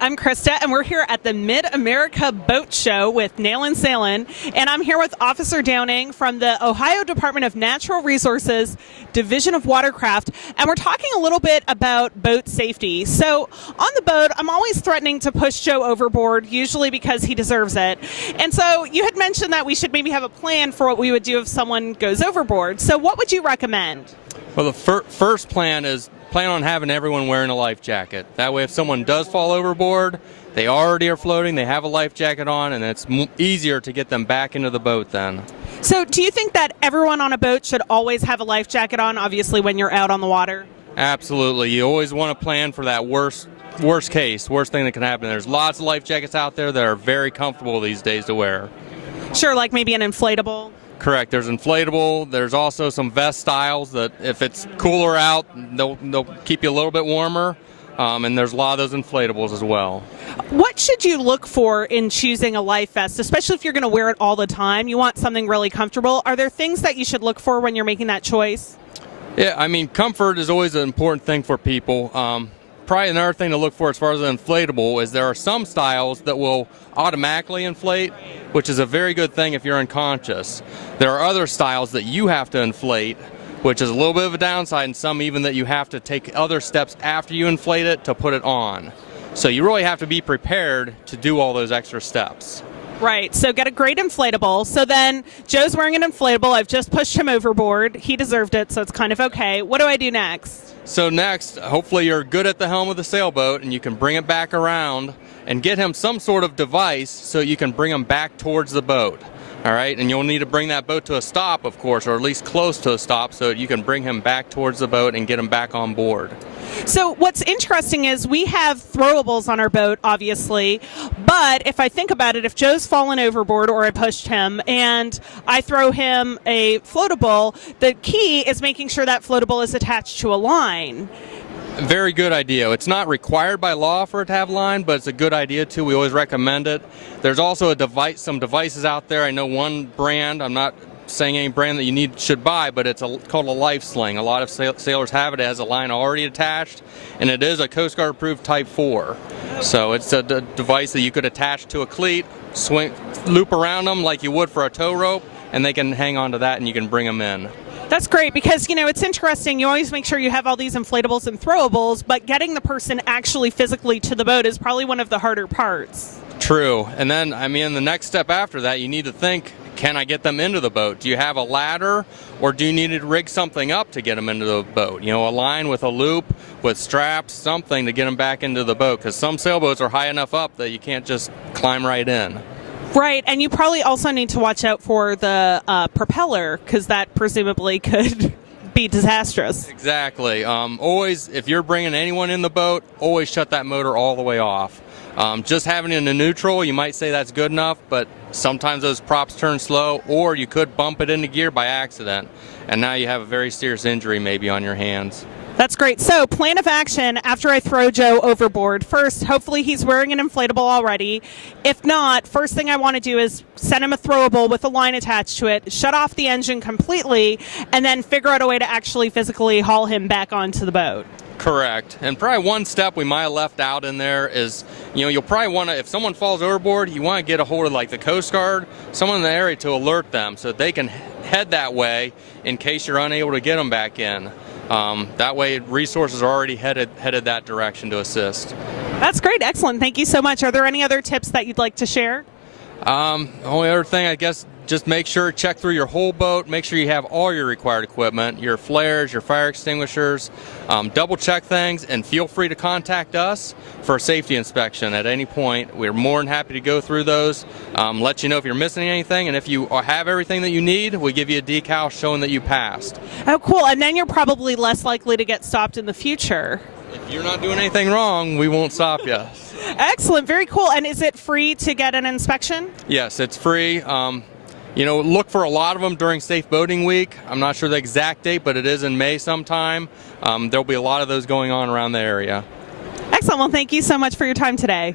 I'm Krista, and we're here at the Mid-America Boat Show with Nailin' Sailin', and I'm here with Officer Downing from the Ohio Department of Natural Resources, Division of Watercraft, and we're talking a little bit about boat safety. So on the boat, I'm always threatening to push Joe overboard, usually because he deserves it. And so you had mentioned that we should maybe have a plan for what we would do if someone goes overboard. So what would you recommend? Well, the first plan is plan on having everyone wearing a life jacket. That way if someone does fall overboard, they already are floating, they have a life jacket on, and it's easier to get them back into the boat then. So do you think that everyone on a boat should always have a life jacket on, obviously when you're out on the water? Absolutely. You always want to plan for that worst thing that can happen. There's lots of life jackets out there that are very comfortable these days to wear. Sure, like maybe an inflatable? Correct. There's inflatable. There's also some vest styles that if it's cooler out, they'll keep you a little bit warmer. And there's a lot of those inflatables as well. What should you look for in choosing a life vest, especially if you're going to wear it all the time? You want something really comfortable. Are there things that you should look for when you're making that choice? Yeah, I mean, comfort is always an important thing for people. Probably another thing to look for as far as an inflatable is there are some styles that will automatically inflate, which is a very good thing if you're unconscious. There are other styles that you have to inflate, which is a little bit of a downside, and some even that you have to take other steps after you inflate it to put it on. So you really have to be prepared to do all those extra steps. Right, so get a great inflatable. So then Joe's wearing an inflatable. I've just pushed him overboard. He deserved it, so it's kind of okay. What do I do next? So next, hopefully you're good at the helm of the sailboat and you can bring it back around and get him some sort of device so you can bring him back towards the boat. All right, and you'll need to bring that boat to a stop, of course, or at least close to a stop so that you can bring him back towards the boat and get him back on board. So what's interesting is we have throwables on our boat, obviously, but if I think about it, if Joe's fallen overboard or I pushed him and I throw him a floatable, the key is making sure that floatable is attached to a line. Very good idea. It's not required by law for it to have line, but it's a good idea too. We always recommend it. There's also some devices out there. I know one brand, I'm not saying any brand that you should buy, but it's called a life sling. A lot of sailors have it. It has a line already attached, and it is a Coast Guard approved Type 4. So it's a device that you could attach to a cleat, loop around them like you would for a tow rope, and they can hang on to that and you can bring them in. That's great because, you know, it's interesting. You always make sure you have all these inflatables and throwables, but getting the person actually physically to the boat is probably one of the harder parts. True. And then, I mean, the next step after that, you need to think, can I get them into the boat? Do you have a ladder, or do you need to rig something up to get them into the boat? You know, a line with a loop, with straps, something to get them back into the boat, because some sailboats are high enough up that you can't just climb right in. Right, and you probably also need to watch out for the propeller, because that presumably could be disastrous. Exactly. Always, if you're bringing anyone in the boat, always shut that motor all the way off. Just having it in a neutral, you might say that's good enough, but sometimes those props turn slow, or you could bump it into gear by accident, and now you have a very serious injury maybe on your hands. That's great. So, plan of action after I throw Joe overboard. First, hopefully he's wearing an inflatable already. If not, first thing I want to do is send him a throwable with a line attached to it, shut off the engine completely, and then figure out a way to actually physically haul him back onto the boat. Correct. And probably one step we might have left out in there is, you know, you'll probably want to, if someone falls overboard, you want to get a hold of like the Coast Guard, someone in the area to alert them so that they can head that way in case you're unable to get them back in. That way resources are already headed that direction to assist. That's great. Excellent. Thank you so much. Are there any other tips that you'd like to share? Only other thing, I guess, just make sure, check through your whole boat, make sure you have all your required equipment, your flares, your fire extinguishers, double check things, and feel free to contact us for a safety inspection at any point. We're more than happy to go through those, let you know if you're missing anything, and if you have everything that you need, we give you a decal showing that you passed. Oh, cool. And then you're probably less likely to get stopped in the future. If you're not doing anything wrong, we won't stop you. Excellent. Very cool. And is it free to get an inspection? Yes, it's free. You know, look for a lot of them during Safe Boating Week. I'm not sure the exact date, but it is in May sometime. There'll be a lot of those going on around the area. Excellent. Well, thank you so much for your time today.